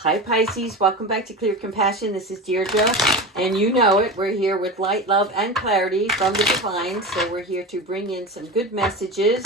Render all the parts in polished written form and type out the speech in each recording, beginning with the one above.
Hi Pisces, welcome back to Clear Compassion. This is Deirdre, and you know it. We're here with light, love, and clarity from the divine. So we're here to bring in some good messages,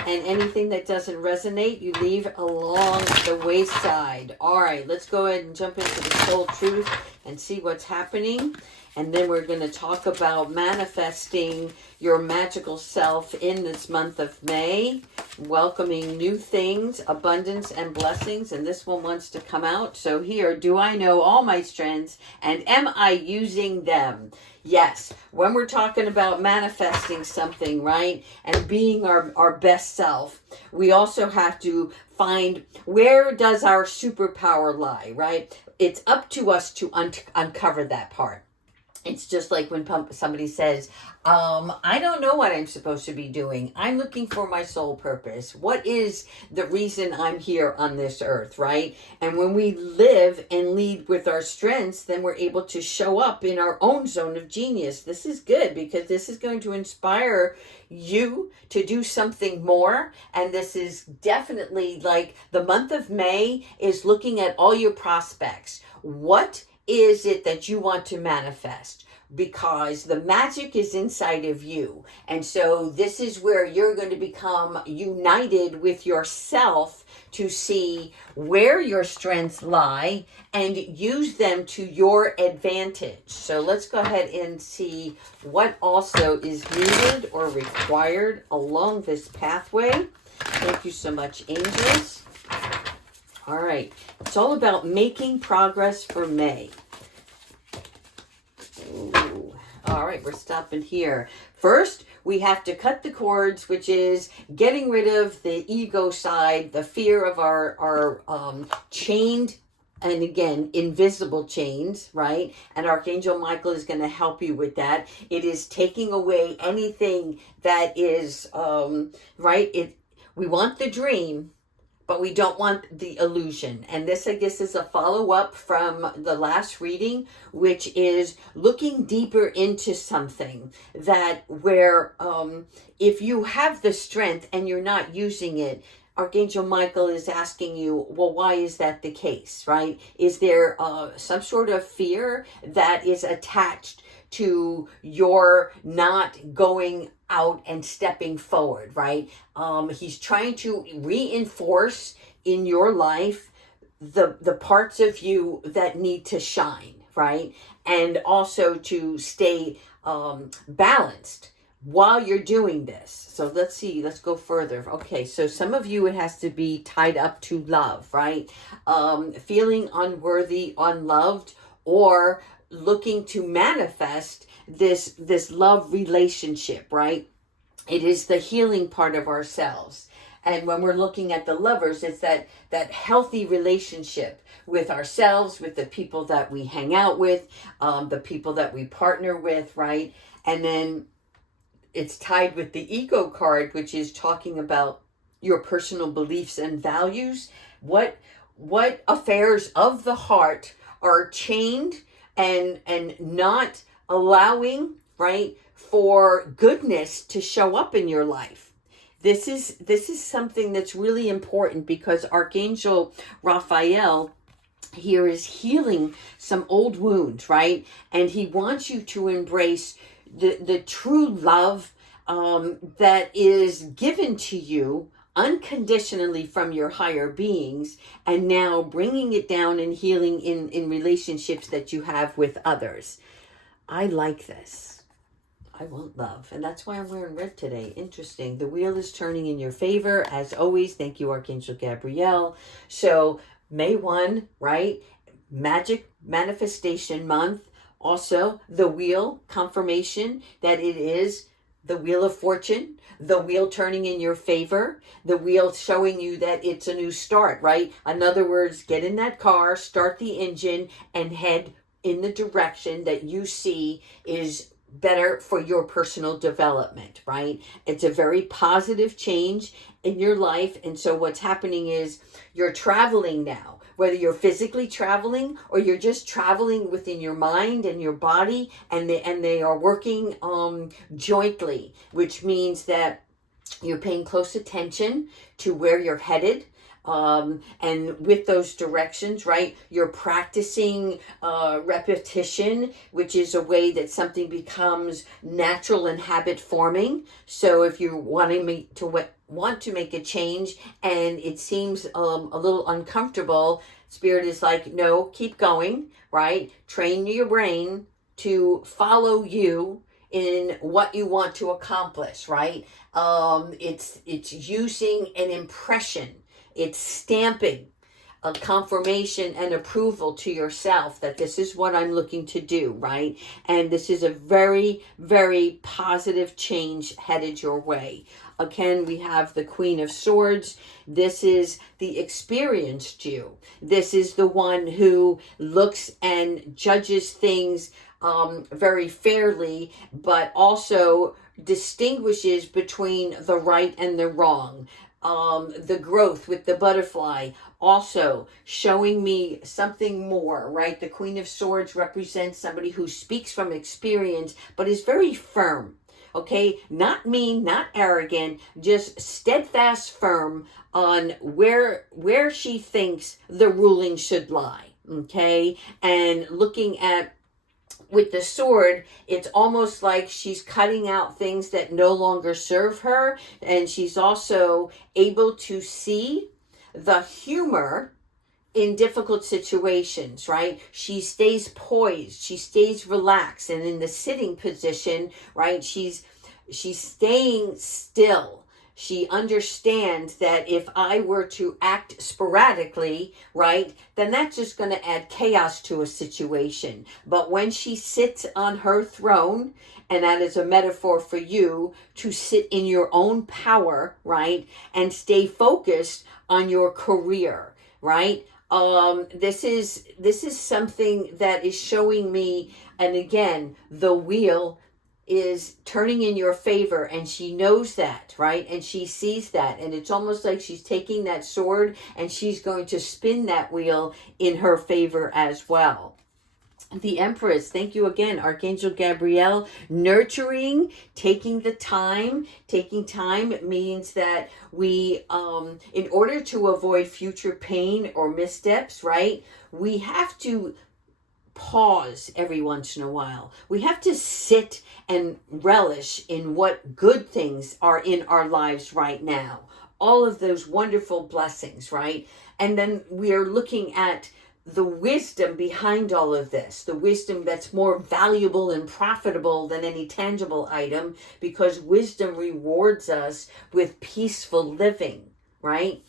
and anything that doesn't resonate, you leave along the wayside. All right, let's go ahead and jump into the soul truth and see what's happening. And then we're going to talk about manifesting your magical self in this month of May, welcoming new things, abundance, and blessings. And this one wants to come out. So here, do I know all my strengths and am I using them? Yes, when we're talking about manifesting something, right, and being our best self, we also have to find where does our superpower lie, right? It's up to us to uncover that part. It's just like when somebody says, I don't know what I'm supposed to be doing. I'm looking for my soul purpose. What is the reason I'm here on this earth, right? And when we live and lead with our strengths, then we're able to show up in our own zone of genius. This is good because this is going to inspire you to do something more. And this is definitely like the month of May is looking at all your prospects. What is it that you want to manifest? Because the magic is inside of you. And so this is where you're going to become united with yourself to see where your strengths lie and use them to your advantage. So let's go ahead and see what also is needed or required along this pathway. Thank you so much, angels. All right. It's all about making progress for May. Ooh. All right, we're stopping here. First, we have to cut the cords, which is getting rid of the ego side, the fear of our chained, and again, invisible chains, right? And Archangel Michael is going to help you with that. It is taking away anything that is, right? We want the dream, but we don't want the illusion. And this, I guess, is a follow-up from the last reading, which is looking deeper into something that where if you have the strength and you're not using it, Archangel Michael is asking you, well, why is that the case, right? Is there some sort of fear that is attached to your not going out and stepping forward, right? He's trying to reinforce in your life the parts of you that need to shine, right? And also to stay balanced while you're doing this. So let's see, let's go further. Okay, so some of you, it has to be tied up to love, right? Feeling unworthy, unloved, or looking to manifest this love relationship, right? It is the healing part of ourselves. And when we're looking at the lovers, it's that healthy relationship with ourselves, with the people that we hang out with, the people that we partner with, right? And then it's tied with the ego card, which is talking about your personal beliefs and values. What affairs of the heart are chained and not allowing, right, for goodness to show up in your life. This is something that's really important because Archangel Raphael here is healing some old wounds, right? And he wants you to embrace the true love that is given to you unconditionally from your higher beings, and now bringing it down and healing in relationships that you have with others. I like this. I want love. And that's why I'm wearing red today. Interesting. The wheel is turning in your favor. As always, thank you, Archangel Gabrielle. So May 1, right? Magic Manifestation Month. Also, the wheel, confirmation that it is the wheel of fortune, the wheel turning in your favor, the wheel showing you that it's a new start, right? In other words, get in that car, start the engine, and head in the direction that you see is better for your personal development, right? It's a very positive change in your life. And so what's happening is you're traveling now, whether you're physically traveling or you're just traveling within your mind and your body, and they are working jointly, which means that you're paying close attention to where you're headed. And with those directions, right, you're practicing repetition, which is a way that something becomes natural and habit forming. So if you're wanting want to make a change and it seems a little uncomfortable, Spirit is like, no, keep going, right? Train your brain to follow you in what you want to accomplish, right? It's using an impression. It's stamping a confirmation and approval to yourself that this is what I'm looking to do, right? And this is a very, very positive change headed your way. Again, we have the Queen of Swords. This is the experienced you. This is the one who looks and judges things very fairly, but also distinguishes between the right and the wrong. The growth with the butterfly also showing me something more, right? The Queen of Swords represents somebody who speaks from experience, but is very firm. Okay, not mean, not arrogant, just steadfast, firm on where she thinks the ruling should lie. Okay, and looking at with the sword, it's almost like she's cutting out things that no longer serve her, and she's also able to see the humor in difficult situations, right? She stays poised, she stays relaxed, and in the sitting position, right, she's staying still. She understands that if I were to act sporadically, right, then that's just going to add chaos to a situation. But when she sits on her throne, and that is a metaphor for you to sit in your own power, right, and stay focused on your career, right? This is something that is showing me, and again, the wheel is turning in your favor, and she knows that, right? And she sees that, and it's almost like she's taking that sword and she's going to spin that wheel in her favor as well. The Empress, thank you again, Archangel Gabriel. Nurturing, taking time means that we, in order to avoid future pain or missteps, right, we have to pause every once in a while. We have to sit and relish in what good things are in our lives right now. All of those wonderful blessings, right? And then we are looking at the wisdom behind all of this, the wisdom that's more valuable and profitable than any tangible item, because wisdom rewards us with peaceful living, right?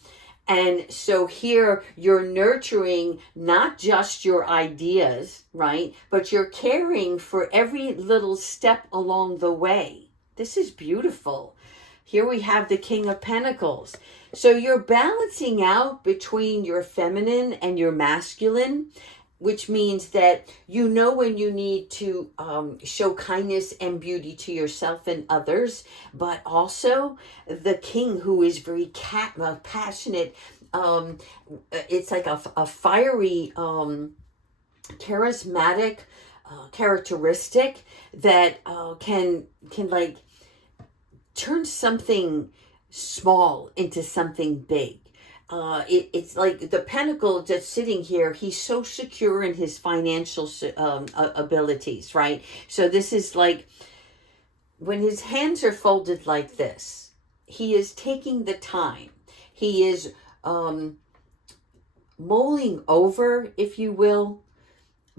And so here you're nurturing not just your ideas, right? But you're caring for every little step along the way. This is beautiful. Here we have the King of Pentacles. So you're balancing out between your feminine and your masculine, which means that you know when you need to show kindness and beauty to yourself and others, but also the king, who is very passionate. It's like a fiery, charismatic characteristic that can like turn something small into something big. It's like the pentacle just sitting here. He's so secure in his financial abilities, right? So this is like when his hands are folded like this, he is taking the time. He is mulling over, if you will,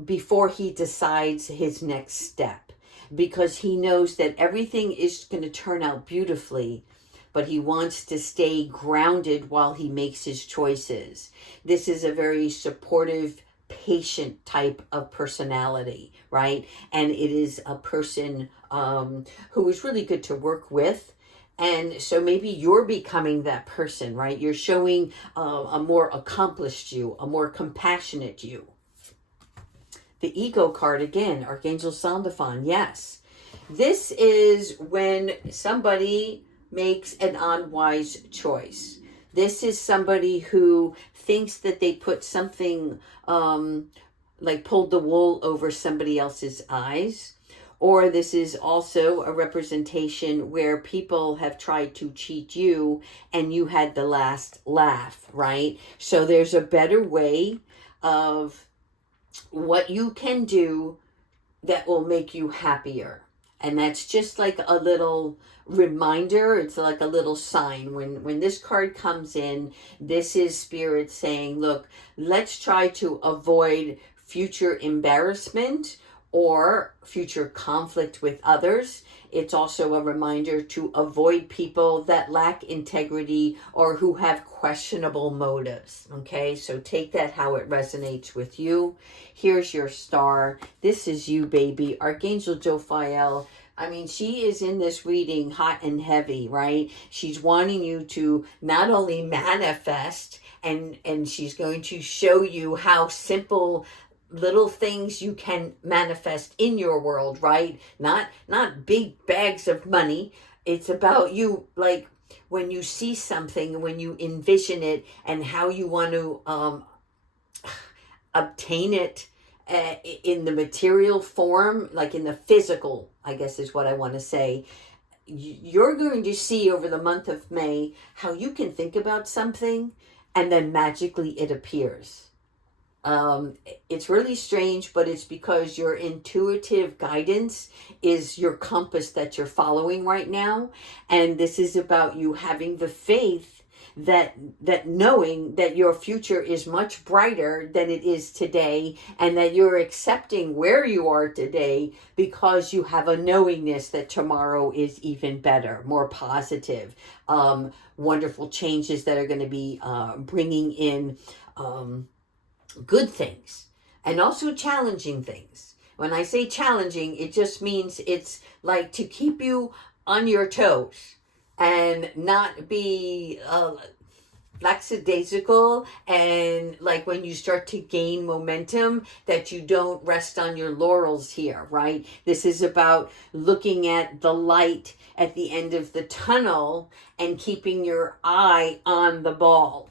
before he decides his next step, because he knows that everything is going to turn out beautifully, but he wants to stay grounded while he makes his choices. This is a very supportive, patient type of personality, right? And it is a person who is really good to work with. And so maybe you're becoming that person, right? You're showing a more accomplished you, a more compassionate you. The Ego card again, Archangel Sandalphon, yes. This is when somebody makes an unwise choice. This is somebody who thinks that they put something, like pulled the wool over somebody else's eyes, or this is also a representation where people have tried to cheat you and you had the last laugh, right? So there's a better way of what you can do that will make you happier. And that's just like a little reminder. It's like a little sign. When this card comes in, this is Spirit saying, look, let's try to avoid future embarrassment or future conflict with others. It's also a reminder to avoid people that lack integrity or who have questionable motives. Okay, so take that how it resonates with you. Here's your star. This is you, baby. Archangel Jophiel. I mean, she is in this reading hot and heavy, right? She's wanting you to not only manifest, and she's going to show you how simple little things you can manifest in your world, right? Not big bags of money. It's about you, like when you see something, when you envision it, and how you want to obtain it in the material form, like in the physical, I guess is what I want to say. You're going to see over the month of May how you can think about something and then magically it appears. It's really strange, but it's because your intuitive guidance is your compass that you're following right now. And this is about you having the faith that knowing that your future is much brighter than it is today, and that you're accepting where you are today because you have a knowingness that tomorrow is even better, more positive, wonderful changes that are going to be bringing in good things and also challenging things. When I say challenging, it just means it's like to keep you on your toes and not be lackadaisical, and like when you start to gain momentum, that you don't rest on your laurels here, right? This is about looking at the light at the end of the tunnel and keeping your eye on the ball.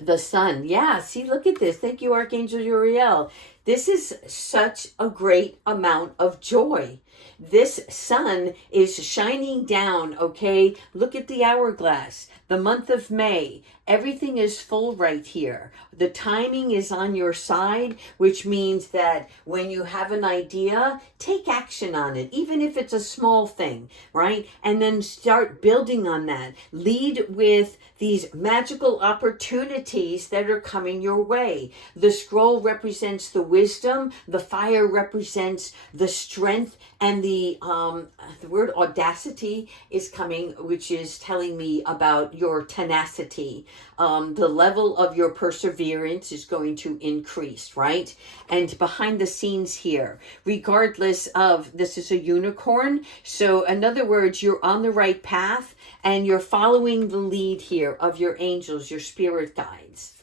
The sun. Yeah, see, look at this. Thank you, Archangel Uriel. This is such a great amount of joy. This sun is shining down, okay? Look at the hourglass. The month of May. Everything is full right here. The timing is on your side, which means that when you have an idea, take action on it, even if it's a small thing, right? And then start building on that. Lead with these magical opportunities that are coming your way. The scroll represents the wisdom. The fire represents the strength, and the word audacity is coming, which is telling me about your tenacity. The level of your perseverance is going to increase, right? And behind the scenes here, regardless of, this is a unicorn. So in other words, you're on the right path and you're following the lead here of your angels, your spirit guides.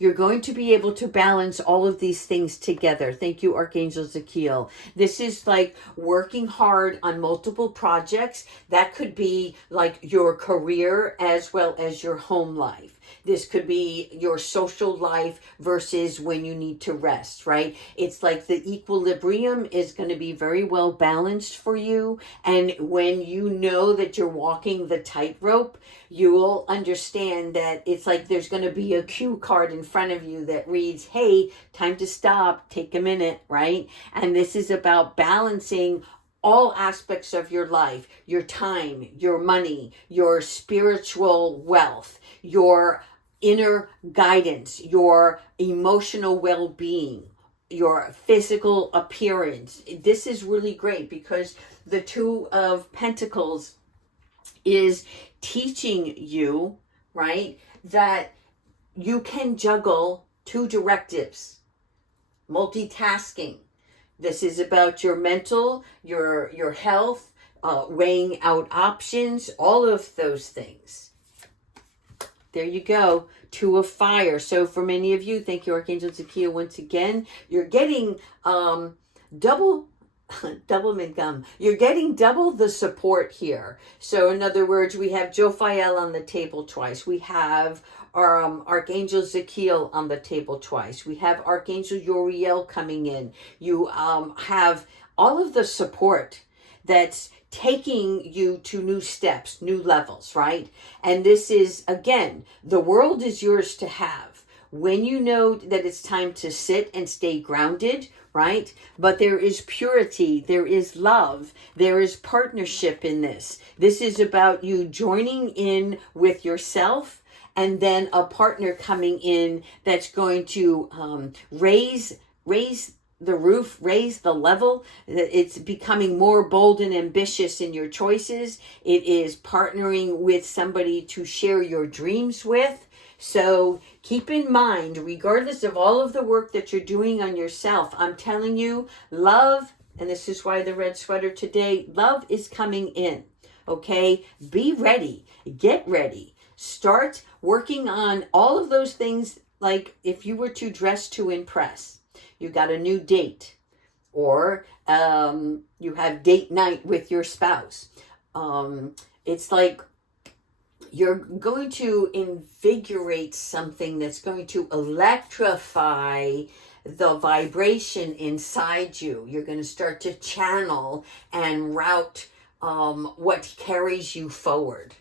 You're going to be able to balance all of these things together. Thank you, Archangel Zakiel. This is like working hard on multiple projects. That could be like your career as well as your home life. This could be your social life versus when you need to rest, right? It's like the equilibrium is going to be very well balanced for you. And when you know that you're walking the tightrope, you will understand that it's like there's going to be a cue card in front of you that reads, hey, time to stop, take a minute, right? And this is about balancing all aspects of your life, your time, your money, your spiritual wealth, your inner guidance, your emotional well-being, your physical appearance. This is really great because the Two of Pentacles is teaching you, right, that you can juggle two directives, multitasking. This is about your mental, your health, weighing out options, all of those things. There you go. Two of Fire. So for many of you, thank you, Archangel Zakiel, once again. You're getting double mint gum. You're getting double the support here. So in other words, we have Jophiel on the table twice. We have our Archangel Zakiel on the table twice. We have Archangel Uriel coming in. You have all of the support that's taking you to new steps, new levels, right? And this is, again, the world is yours to have when you know that it's time to sit and stay grounded, right? But there is purity, there is love, there is partnership in this. This is about you joining in with yourself, and then a partner coming in that's going to raise the roof, raise the level. It's becoming more bold and ambitious in your choices. It is partnering with somebody to share your dreams with. So keep in mind, regardless of all of the work that you're doing on yourself, I'm telling you, love, and this is why the red sweater today, love is coming in. Okay? Be ready. Get ready. Start working on all of those things, like if you were to dress to impress. You got a new date, or you have date night with your spouse. It's like you're going to invigorate something that's going to electrify the vibration inside you. You're going to start to channel and route what carries you forward.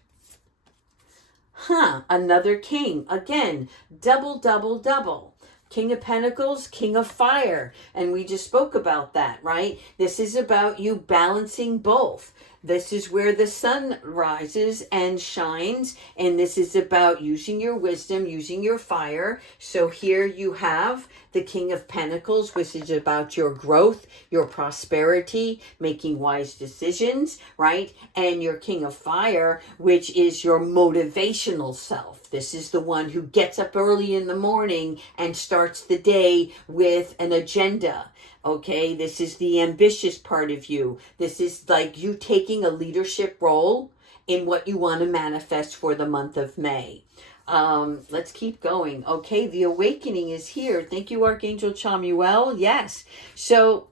Another king. Again, double, double, double. King of Pentacles, King of Fire. And we just spoke about that, right? This is about you balancing both. This is where the sun rises and shines, and this is about using your wisdom, using your fire. So here you have the King of Pentacles, which is about your growth, your prosperity, making wise decisions, right? And your King of Fire, which is your motivational self. This is the one who gets up early in the morning and starts the day with an agenda. Okay, this is the ambitious part of you. This is like you taking a leadership role in what you want to manifest for the month of May. Let's keep going. Okay, the awakening is here. Thank you, Archangel Chamuel. Yes. So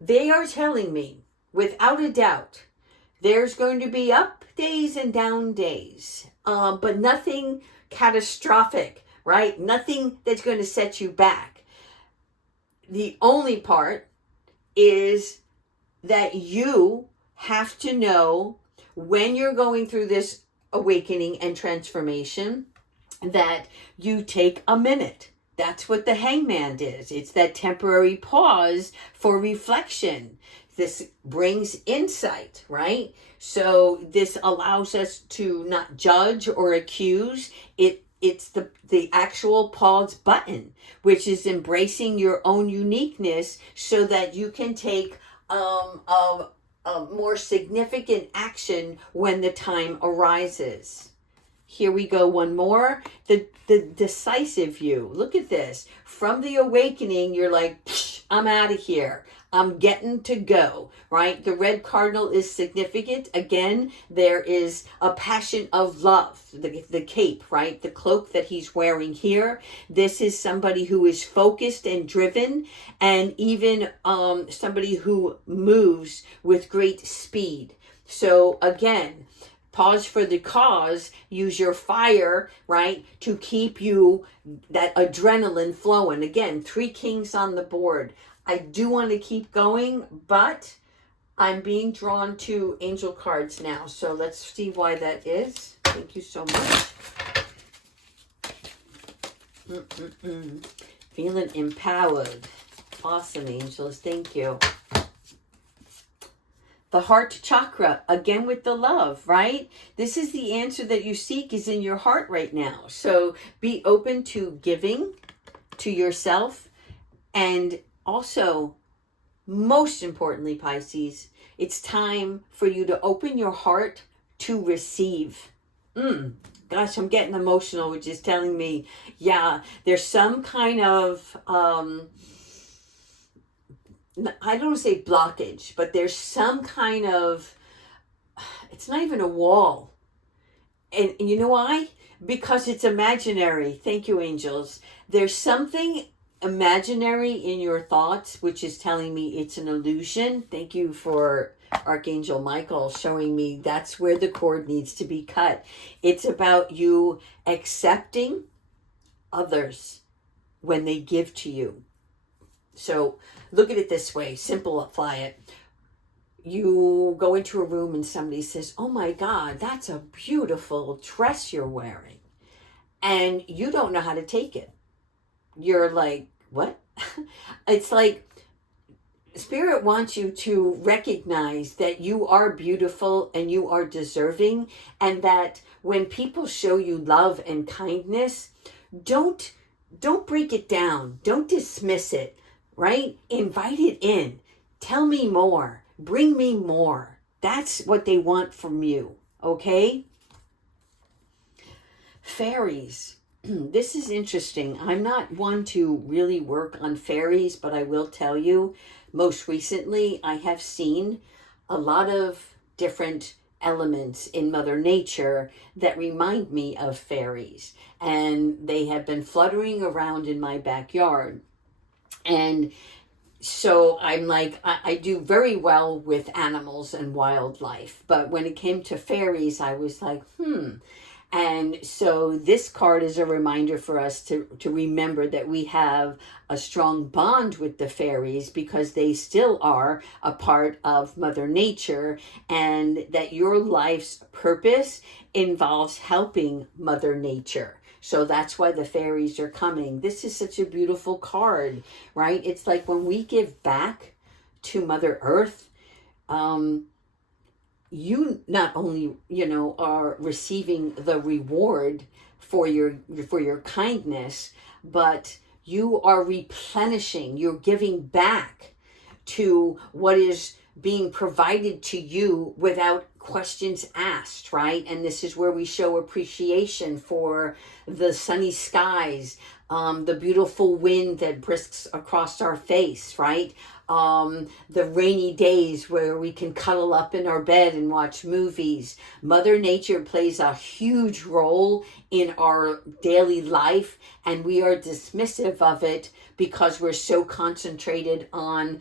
they are telling me, without a doubt, there's going to be up days and down days, but nothing catastrophic, right? Nothing that's going to set you back. The only part is that you have to know when you're going through this awakening and transformation that you take a minute. That's what the hangman is. It's that temporary pause for reflection. This brings insight, right? So this allows us to not judge or accuse. It's the actual pause button, which is embracing your own uniqueness so that you can take a more significant action when the time arises. Here we go, one more. The decisive you. Look at this. From the awakening, you're like, I'm out of here. I'm getting to go, right? The red cardinal is significant. Again, there is a passion of love, the cape, right? The cloak that he's wearing here. This is somebody who is focused and driven, and even somebody who moves with great speed. So again, pause for the cause, use your fire, right, to keep you, that adrenaline flowing. Again, 3 kings on the board. I do want to keep going, but I'm being drawn to angel cards now. So let's see why that is. Thank you so much. Feeling empowered. Awesome, angels. Thank you. The heart chakra, again with the love, right? This is the answer that you seek is in your heart right now. So be open to giving to yourself, and also, most importantly, Pisces, it's time for you to open your heart to receive. Gosh, I'm getting emotional, which is telling me, yeah, there's some kind of, I don't want to say blockage, but there's some kind of, it's not even a wall. And you know why? Because it's imaginary. Thank you, angels. There's something imaginary in your thoughts, which is telling me it's an illusion. Thank you for Archangel Michael showing me that's where the cord needs to be cut. It's about you accepting others when they give to you. So look at it this way, simplify it. You go into a room and somebody says, "Oh my God, that's a beautiful dress you're wearing." And you don't know how to take it. You're like, what? It's like Spirit wants you to recognize that you are beautiful and you are deserving, and that when people show you love and kindness, don't break it down. Don't dismiss it, right? Invite it in. Tell me more. Bring me more. That's what they want from you, okay? Fairies. This is interesting. I'm not one to really work on fairies, but I will tell you, most recently, I have seen a lot of different elements in Mother Nature that remind me of fairies. And they have been fluttering around in my backyard. And so I'm like, I do very well with animals and wildlife. But when it came to fairies, I was like, And so this card is a reminder for us to remember that we have a strong bond with the fairies, because they still are a part of Mother Nature, and that your life's purpose involves helping Mother Nature. So that's why the fairies are coming. This is such a beautiful card, right? It's like when we give back to Mother Earth, you not only, are receiving the reward for your kindness, but you are replenishing, you're giving back to what is being provided to you without questions asked, right? And this is where we show appreciation for the sunny skies, the beautiful wind that brisks across our face, right? The rainy days where we can cuddle up in our bed and watch movies. Mother Nature plays a huge role in our daily life, and we are dismissive of it because we're so concentrated on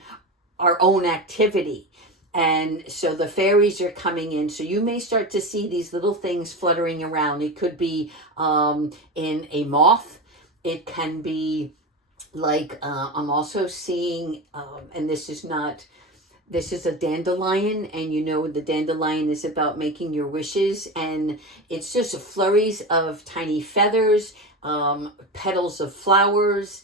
our own activity. And so the fairies are coming in. So you may start to see these little things fluttering around. It could be in a moth. It can be like, I'm also seeing, and this is a dandelion, and the dandelion is about making your wishes, and it's just flurries of tiny feathers, petals of flowers,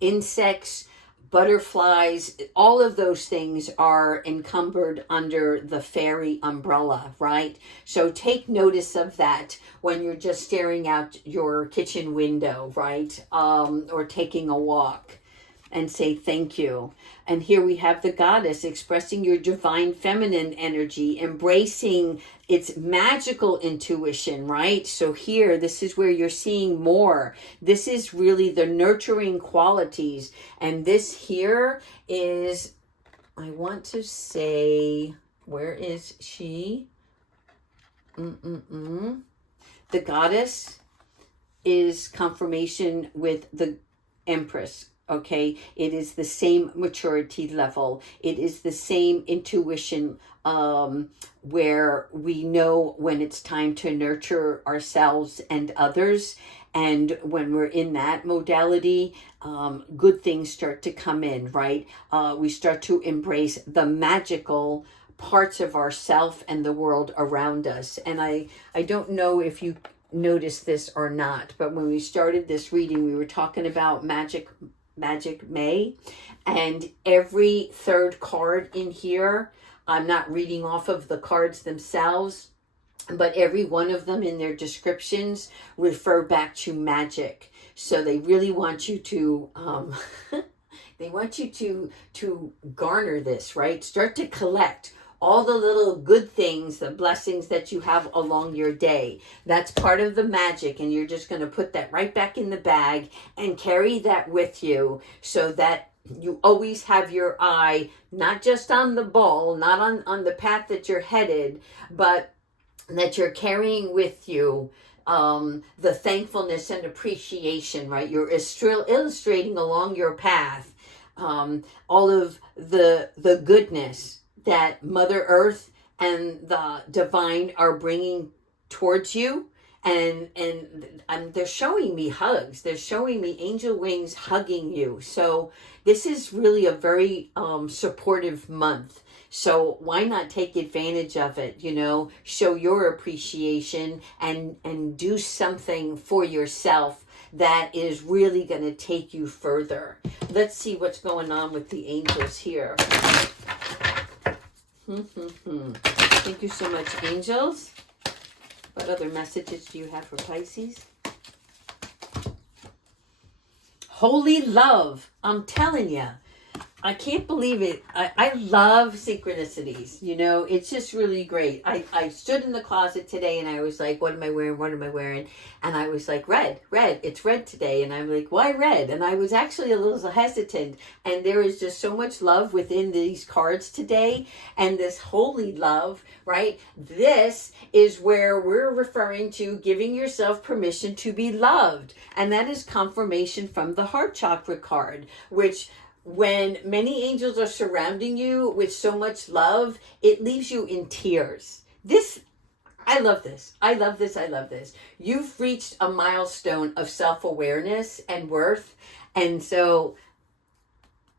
insects, butterflies. All of those things are encumbered under the fairy umbrella, right? So take notice of that when you're just staring out your kitchen window, right? Or taking a walk, and say thank you. And here we have the goddess expressing your divine feminine energy, embracing its magical intuition, right? So here, this is where you're seeing more. This is really the nurturing qualities. And this here is, I want to say, where is she? The goddess is confirmation with the Empress. Okay, it is the same maturity level. It is the same intuition, where we know when it's time to nurture ourselves and others. And when we're in that modality, good things start to come in, right? We start to embrace the magical parts of ourself and the world around us. And I don't know if you noticed this or not, but when we started this reading, we were talking about Magic May, and every third card in here, I'm not reading off of the cards themselves, but every one of them in their descriptions refer back to magic. So they really want you to they want you to garner this, right? Start to collect all the little good things, the blessings that you have along your day. That's part of the magic, and you're just going to put that right back in the bag and carry that with you, so that you always have your eye not just on the ball, not on the path that you're headed, but that you're carrying with you the thankfulness and appreciation, right? You're illustrating along your path all of the goodness that Mother Earth and the divine are bringing towards you. And they're showing me hugs. They're showing me angel wings hugging you. So this is really a very supportive month. So why not take advantage of it? You know, show your appreciation and do something for yourself that is really going to take you further. Let's see what's going on with the angels here. Thank you so much, angels. What other messages do you have for Pisces? Holy love. I'm telling you. I can't believe it. I love synchronicities. You know, it's just really great. I stood in the closet today and I was like, what am I wearing? What am I wearing? And I was like, red. It's red today. And I'm like, why red? And I was actually a little hesitant. And there is just so much love within these cards today. And this holy love, right? This is where we're referring to giving yourself permission to be loved. And that is confirmation from the heart chakra card, which when many angels are surrounding you with so much love, it leaves you in tears. I love this. I love this. I love this. You've reached a milestone of self-awareness and worth. And so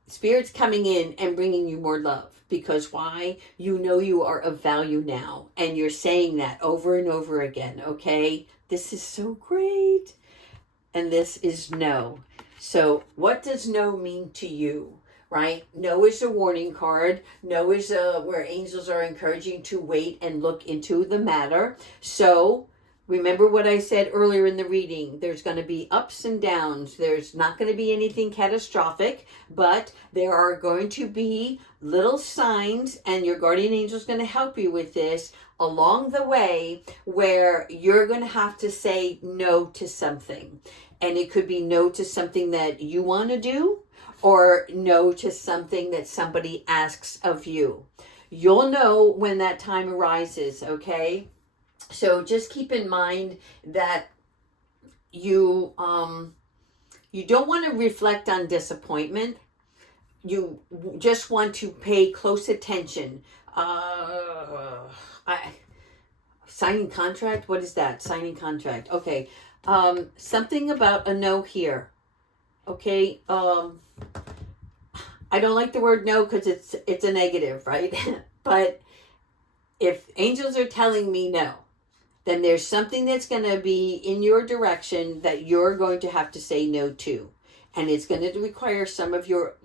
Spirit's coming in and bringing you more love. Because why? You know you are of value now. And you're saying that over and over again. Okay? This is so great. And this is no. So what does no mean to you, right? No is a warning card. No is where angels are encouraging to wait and look into the matter. So remember what I said earlier in the reading. There's going to be ups and downs. There's not going to be anything catastrophic, but there are going to be little signs, and your guardian angel is going to help you with this along the way, where you're going to have to say no to something. And it could be no to something that you want to do, or no to something that somebody asks of you. You'll know when that time arises, okay? So just keep in mind that you don't want to reflect on disappointment. You just want to pay close attention. Signing contract? What is that? Signing contract. Okay. Something about a no here. Okay. I don't like the word no because it's a negative, right? But if angels are telling me no, then there's something that's going to be in your direction that you're going to have to say no to. And it's going to require some of your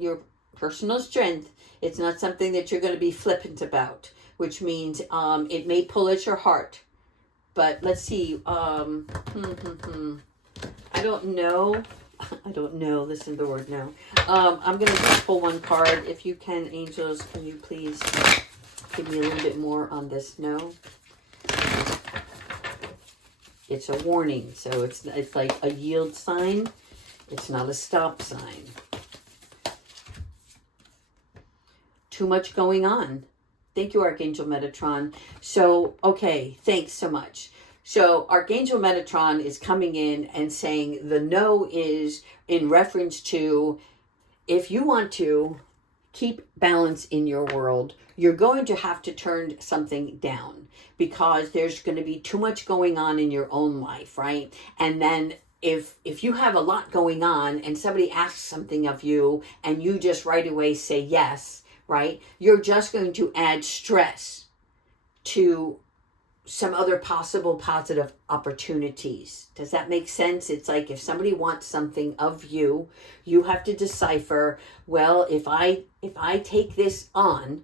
personal strength. It's not something that you're going to be flippant about, which means it may pull at your heart. But let's see. I don't know. Listen to the word no. I'm going to just pull one card. If you can, angels, can you please give me a little bit more on this no? It's a warning. So it's like a yield sign. It's not a stop sign. Too much going on. Thank you, Archangel Metatron. So, okay, thanks so much. So, Archangel Metatron is coming in and saying the no is in reference to, if you want to keep balance in your world, you're going to have to turn something down because there's going to be too much going on in your own life, right? And then if you have a lot going on and somebody asks something of you and you just right away say yes, right? You're just going to add stress to some other possible positive opportunities. Does that make sense? It's like if somebody wants something of you, you have to decipher, well, if I take this on,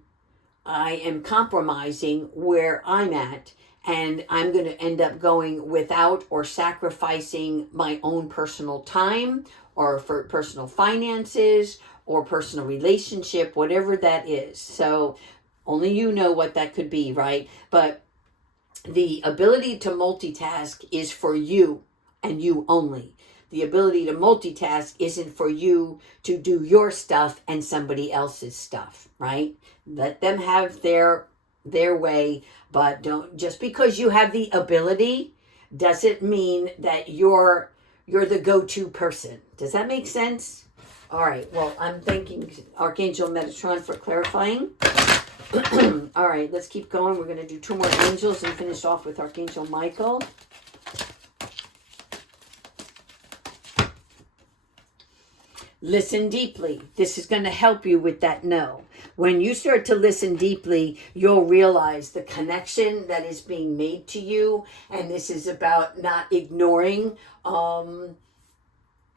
I am compromising where I'm at, and I'm going to end up going without or sacrificing my own personal time or for personal finances or personal relationship, whatever that is. So only you know what that could be, right? But the ability to multitask is for you and you only. The ability to multitask isn't for you to do your stuff and somebody else's stuff, right? Let them have their way, but don't, just because you have the ability doesn't mean that you're the go-to person. Does that make sense? All right, well, I'm thanking Archangel Metatron for clarifying. All right, let's keep going. We're going to do 2 more angels and finish off with Archangel Michael. Listen deeply. This is going to help you with that no. When you start to listen deeply, you'll realize the connection that is being made to you. And this is about not ignoring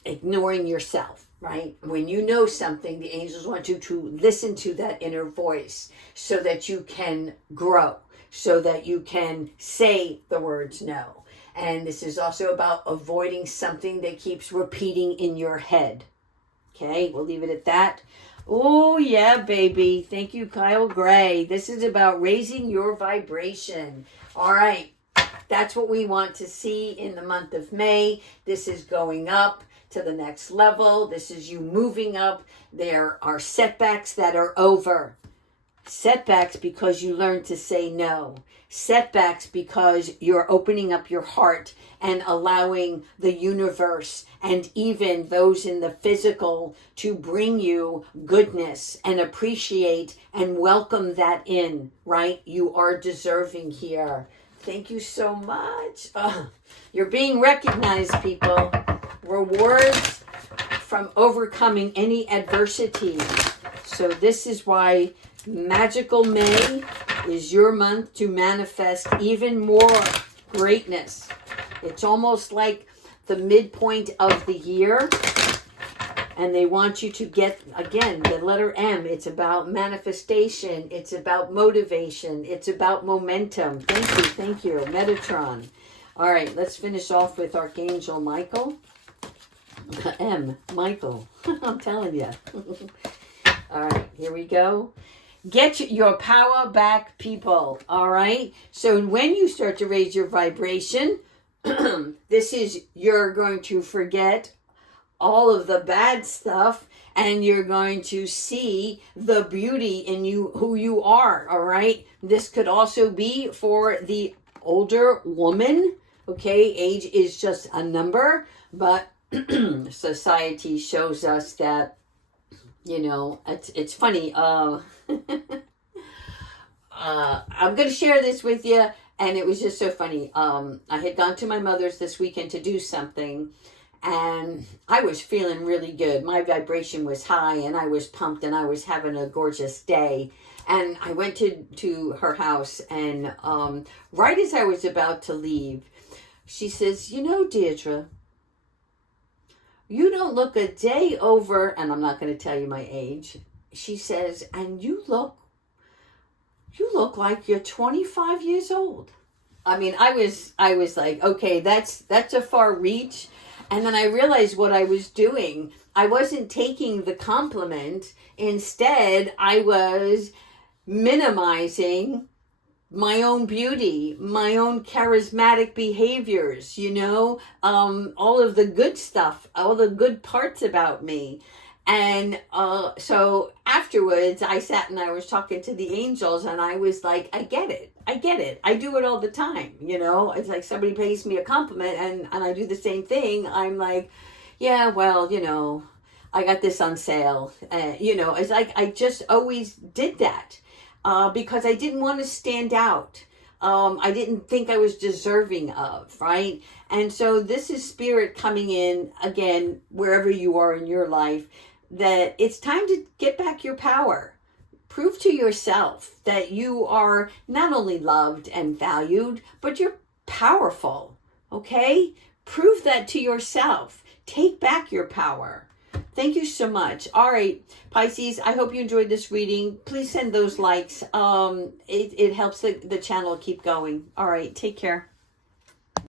yourself, right? When you know something, the angels want you to listen to that inner voice so that you can grow, so that you can say the words no. And this is also about avoiding something that keeps repeating in your head. Okay, we'll leave it at that. Oh, yeah, baby. Thank you, Kyle Gray. This is about raising your vibration. All right, that's what we want to see in the month of May. This is going up to the next level. This is you moving up. There are setbacks that are over. Setbacks because you learned to say no. Setbacks because you're opening up your heart and allowing the universe and even those in the physical to bring you goodness and appreciate and welcome that in, right? You are deserving here. Thank you so much. You're being recognized, people. Rewards from overcoming any adversity. So this is why Magical May is your month to manifest even more greatness. It's almost like the midpoint of the year, and they want you to get, again, the letter M. It's about manifestation. It's about motivation. It's about momentum. Thank you, Metatron. All right, let's finish off with Archangel Michael. Michael. I'm telling you. All right, here we go. Get your power back, people. All right. So when you start to raise your vibration, you're going to forget all of the bad stuff and you're going to see the beauty in you, who you are. All right. This could also be for the older woman. Okay. Age is just a number, but society shows us that, it's funny. I'm going to share this with you, and it was just so funny. I had gone to my mother's this weekend to do something, and I was feeling really good. My vibration was high, and I was pumped, and I was having a gorgeous day. And I went to her house, and right as I was about to leave, she says, Deirdre, you don't look a day over, and I'm not going to tell you my age. She says, and you look like you're 25 years old. I mean, I was like, okay, that's a far reach. And then I realized what I was doing. I wasn't taking the compliment. Instead, I was minimizing my own beauty, my own charismatic behaviors, all of the good stuff, all the good parts about me. And so afterwards, I sat and I was talking to the angels, and I was like, I get it. I do it all the time, It's like somebody pays me a compliment, and I do the same thing. I'm like, yeah, well, I got this on sale. It's like I just always did that. Because I didn't want to stand out. I didn't think I was deserving of, right? And so this is spirit coming in, again, wherever you are in your life, that it's time to get back your power. Prove to yourself that you are not only loved and valued, but you're powerful, okay? Prove that to yourself. Take back your power. Thank you so much. All right, Pisces, I hope you enjoyed this reading. Please send those likes. It helps the channel keep going. All right, take care.